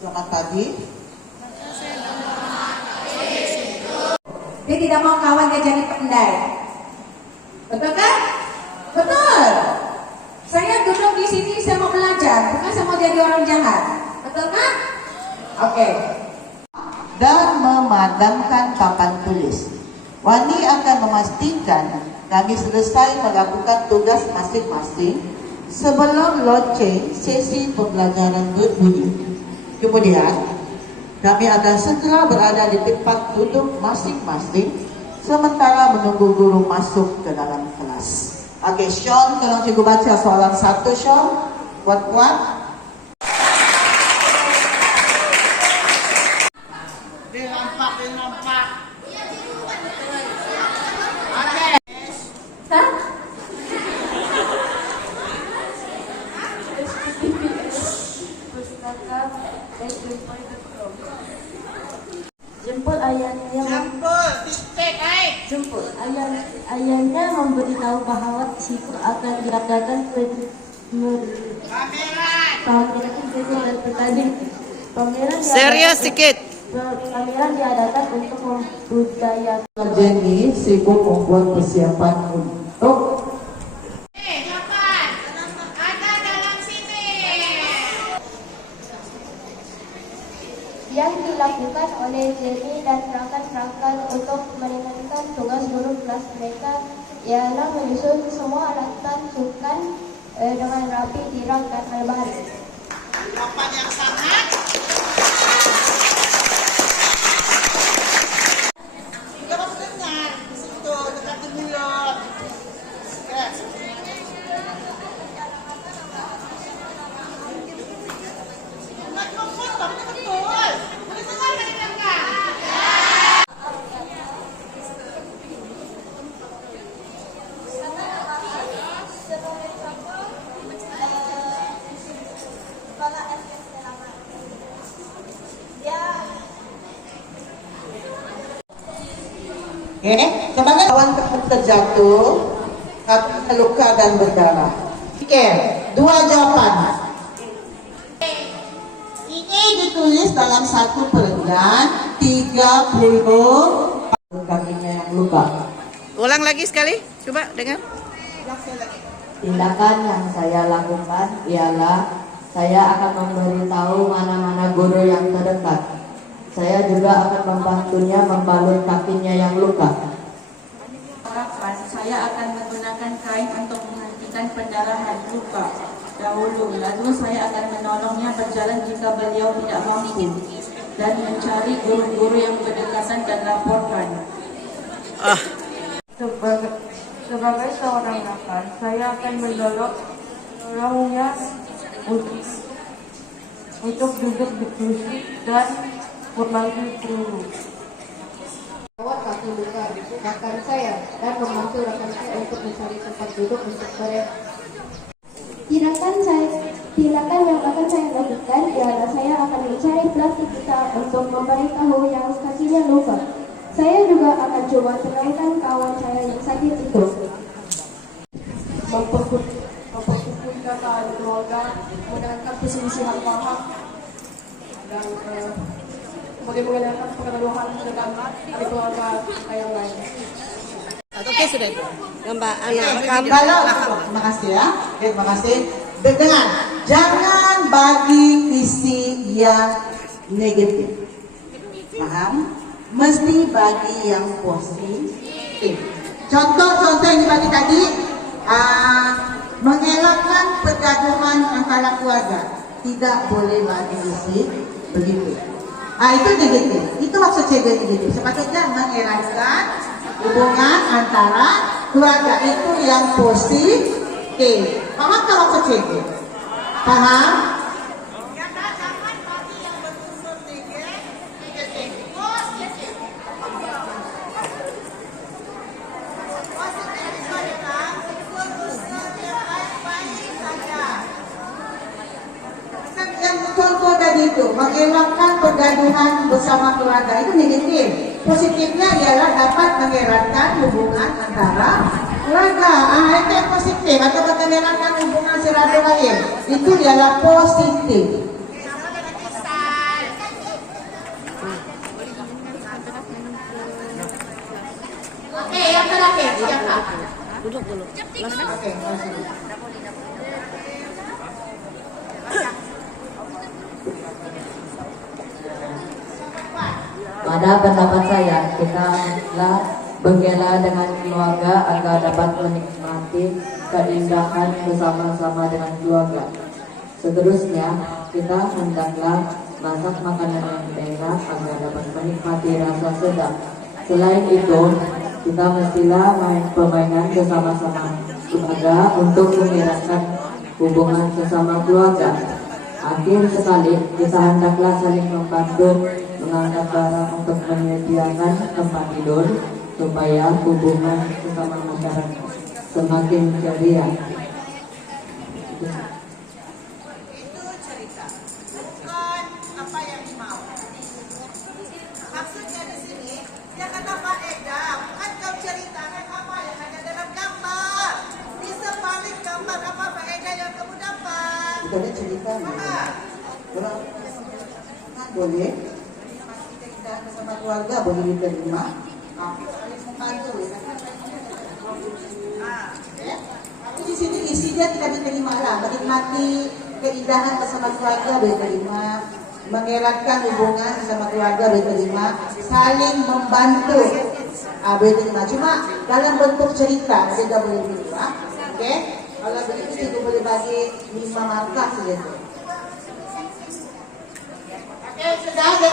Selamat pagi. Dia tidak mau kawan dia jadi pandai. Betul kan? Betul. Saya duduk di sini, saya mau belajar, bukan saya mau jadi orang jahat. Betul kan? Oke. Dan memadamkan papan tulis. Wani akan memastikan kami selesai melakukan tugas masing-masing sebelum lonceng sesi pembelajaran berbunyi. Kemudian, kami akan segera berada di tempat duduk masing-masing sementara menunggu guru masuk ke dalam kelas. Oke, Sean, tolong cikgu baca soalan 1, Sean. Kuat-kuat. Nampak. Hah? Jemput ayahnya. Jemput ayahnya memberitahu bahwa di situ akan diadakan pameran. Serius sedikit. Pameran diadakan untuk membudidayakan. Jenny sibuk membuat persiapan untuk yang dilakukan oleh Jenny dan rakan-rakan untuk meringankan tugas guru kelas mereka ialah menyusun semua alatan sukan dengan rapi di rak dan almari. Jawaban yang sangat. Kita harus dengar di situ dekat di mulut. Oke, sebagai kawan terjatuh, karena luka dan berdarah. Oke, 2 jawaban. Ini ditulis dalam satu perenggan 30 kakinya yang luka. Ulang lagi sekali, coba dengar. Tindakan yang saya lakukan ialah saya akan memberitahu mana-mana guru yang terdekat. Saya juga akan membantunya membalut kakinya yang luka. Saya akan menggunakan kain untuk menghentikan pendarahan luka dahulu. Lalu saya akan menolongnya berjalan jika beliau tidak mampu dan mencari guru-guru yang berdekatan dan laporkan. Sebagai seorang rakan, saya akan menolongnya untuk duduk di kursi dan membantu guru. Rawat kaki luka rekan saya dan membantu rekan saya untuk mencari tempat duduk untuk mereka. Tindakan yang akan saya lakukan ialah saya akan mencari pelatih kita untuk memberitahu yang kakinya luka. Saya juga akan coba tenangkan kawan saya yang sakit itu. Memperkukuh kata keluarga, mendengarkan perselisihan paham, dan kemudian mengenakan pengenalan dengan dari keluarga yang lain. Oke, sudah itu. Gambar anak. Terima kasih ya. Oke, terima kasih. Dengar, jangan bagi isi yang negatif. Paham? Mesti bagi yang positif. Contoh-contoh yang dibagi tadi, mengelakkan pergaduhan antara keluarga. Tidak boleh bagi isi begitu. Itu negatif. Itu maksud saya negatif. Sepatutnya mengeratkan hubungan antara keluarga, itu yang positif. Paham kalau maksud saya? Paham? Contoh tadi itu mengelakkan pergaduhan bersama keluarga, itu negatif. Positifnya ialah dapat mengeratkan hubungan antara keluarga. Itu yang positif. Atau mengeratkan hubungan silaturahim, itu ialah positif. Oke, siapa? Oke, Pada pendapat saya, kita bergela dengan keluarga agar dapat menikmati keindahan bersama-sama dengan keluarga. Seterusnya, kita hendaklah masak makanan yang enak agar dapat menikmati rasa sedap. Selain itu, kita mestilah main permainan bersama-sama keluarga untuk mengeratkan hubungan sesama keluarga. Akhir sekali, kita hendaklah saling membantu mengangkat barang untuk menyediakan tempat tidur supaya hubungan sesama masyarakat semakin ceria. itu cerita, bukan apa yang dimau. Maksudnya di sini, dia kata faedah, bukan kau ceritakan apa yang ada dalam gambar. Bisa balik gambar apa faedah yang kamu dapat. Kita lihat cerita nih. Orang boleh kita bersama keluarga boleh diterima. Saling membantu ya. Tapi di sini isinya tidak diterima lah, menikmati keindahan bersama keluarga boleh terima, mengeratkan hubungan bersama keluarga boleh terima, saling membantu boleh terima. Cuma dalam bentuk cerita tidak boleh terima. Oke? Kalau begitu kita boleh bagi 5 markah saja. Oke, sudah ada.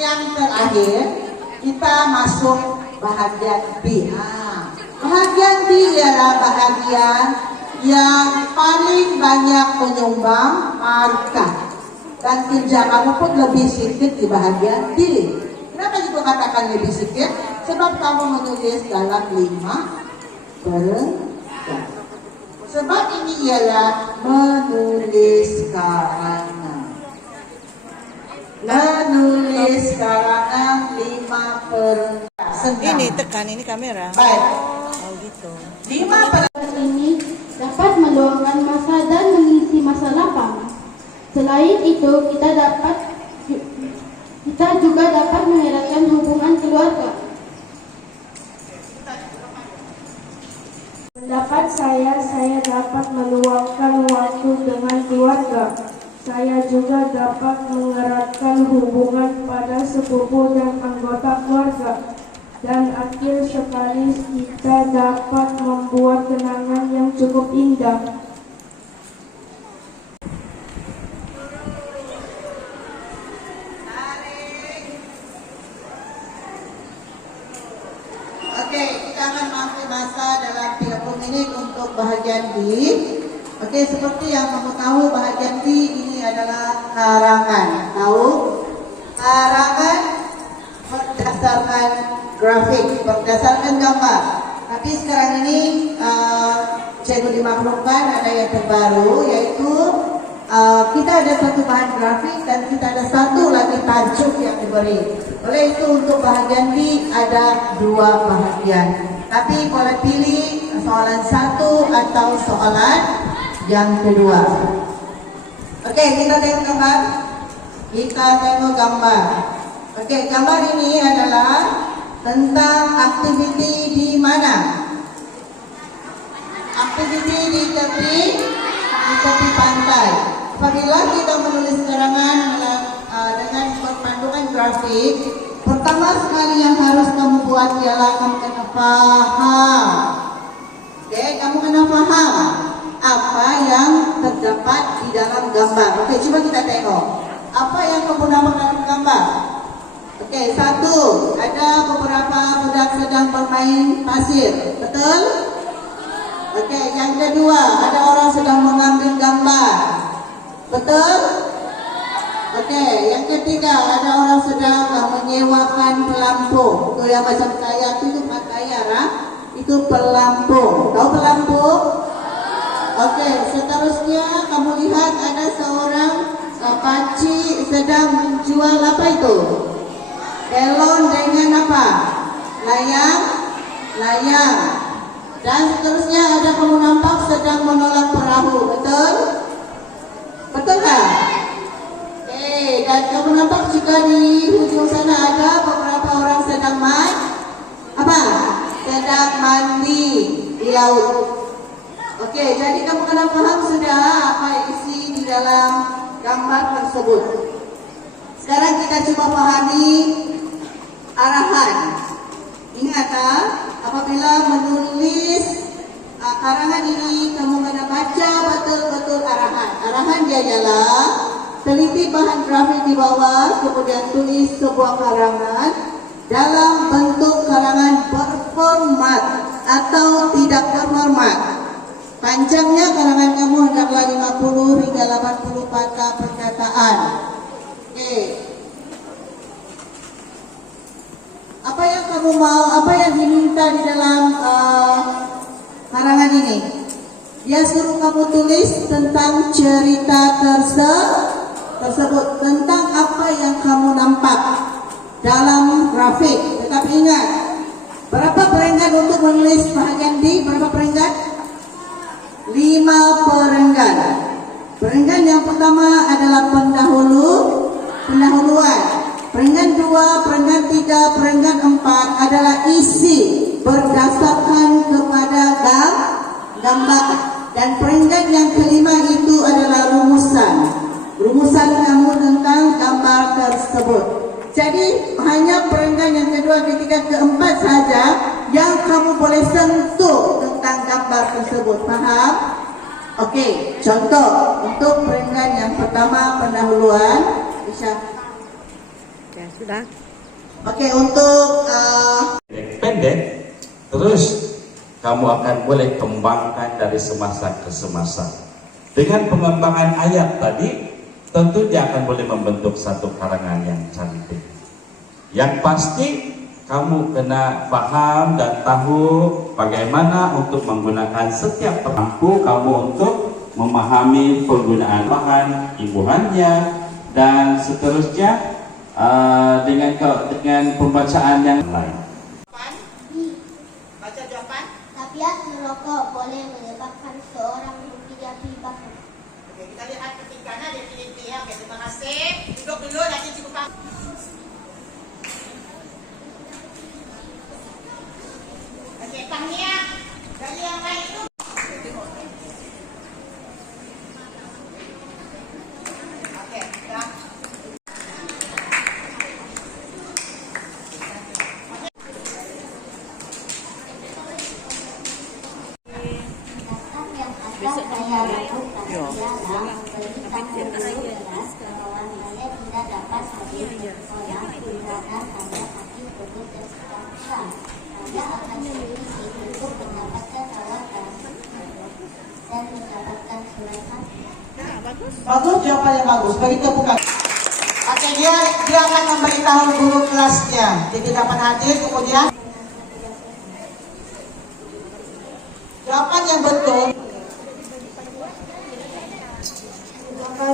Yang terakhir kita masuk bahagian B. Bahagian B ialah bahagian yang paling banyak menyumbang markah dan kerja kamu pun lebih sedikit di bahagian B. Kenapa juga katakan lebih sedikit? Sebab kamu menulis dalam 5 perenggan. Sebab ini ialah menulis karangan. Menulis karangan 5 perenggan. Ini tekan ini kamera. Baik. Oh gitu. 5 perenggan. Ini dapat meluangkan masa dan mengisi masa lapang. Selain itu, kita juga dapat mengeratkan hubungan keluarga. Pendapat saya dapat meluangkan waktu dengan keluarga. Saya juga dapat mengeratkan hubungan pada sepupu dan anggota keluarga. Dan akhir sekali kita dapat membuat kenangan yang cukup indah. Oke, kita akan masuk masa dalam 30 menit untuk bahagian B. Oke, seperti yang kamu tahu bahagian B ini adalah karangan. Tahu? Karangan berdasarkan grafik, berdasarkan gambar. Tapi sekarang ini Cikgu dimaklumkan ada yang terbaru, yaitu kita ada satu bahan grafik dan kita ada satu lagi tajuk yang diberi. Oleh itu untuk bahagian B ada 2 bahagian. Tapi boleh pilih soalan 1 atau soalan yang kedua. Oke, kita tengok gambar. Kita tengok gambar. Oke, gambar ini adalah tentang aktiviti di mana? Aktiviti di tepi pantai. Apabila kita menulis karangan dengan berpandukan grafik, pertama sekali yang harus kamu buat ialah kamu kena paham. Oke, kamu kena paham apa yang terdapat di dalam gambar. Oke, coba kita tengok. Apa yang kamu nampak dalam gambar? Oke, satu, ada beberapa budak sedang bermain pasir, betul? Oke, yang kedua, ada orang sedang mengambil gambar, betul? Oke, yang ketiga, ada orang sedang menyewakan pelampung. Itu yang macam saya itu pakaian, itu pelampung. Tahu pelampung? Oke, seterusnya kamu lihat ada seorang pakcik sedang menjual apa itu? Galon dengan apa? Layang. Dan seterusnya ada kamu nampak sedang menolak perahu, betul? Betul tak? Oke, dan kamu nampak juga di ujung sana ada beberapa orang sedang sedang mandi di laut. Oke, jadi kamu kena paham sudah apa isi di dalam gambar tersebut. Sekarang kita coba pahami arahan. Ingat, apabila menulis karangan ini kamu kena baca betul-betul arahan. Arahan dia adalah teliti bahan grafik di bawah, kemudian tulis sebuah karangan dalam bentuk karangan berformat atau tidak berformat. Panjangnya karangan kamu hendaklah 50 hingga 80 kata perkataan. Oke. Apa yang kamu mau, apa yang diminta di dalam karangan ini? Dia suruh kamu tulis tentang cerita tersebut, tentang apa yang kamu nampak dalam grafik. Tetapi ingat, berapa perenggan untuk menulis bahagian D? Berapa perenggan? 5 perenggan. Perenggan yang pertama adalah pendahuluan. Perenggan 2, perenggan 3, perenggan 4 adalah isi berdasarkan kepada gambar. Dan perenggan yang kelima itu adalah rumusan kamu tentang gambar tersebut. Jadi hanya perenggan yang kedua, ketiga, keempat saja yang kamu boleh sentuh tentang gambar tersebut. Paham? Oke, contoh untuk perenggan yang pertama, pendahuluan. Bisa. Ya, sudah. Oke, untuk pendek, terus kamu akan boleh kembangkan dari semasa ke semasa. Dengan pengembangan ayat tadi, tentu dia akan boleh membentuk satu karangan yang cantik. Yang pasti kamu kena paham dan tahu bagaimana untuk menggunakan setiap mampu kamu untuk memahami penggunaan bahan, imbuhannya, dan seterusnya dengan pembacaan yang lain. Baca jawaban. Tabiat merokok boleh menyebabkan seorang memiliki bakat. Oke, kita lihat ketikanya definisi ya. Oke, terima kasih. Duduk dulu, nanti cukup paham. Oke, Tania, dari yang lain itu. Oke, ya. Besok saya lakukan adalah memberikan jelas bahwa saya tidak dapat hadir bersekolah di mana saya sakit perut dan sedang. Saya akan berisi untuk mendapatkan rawatan dan mendapatkan surat hati. bagus, jawaban yang bagus. Bagi tepukan. Oke, dia akan memberitahu guru kelasnya. Jadi dapat hadir, kemudian jawaban yang betul. Maka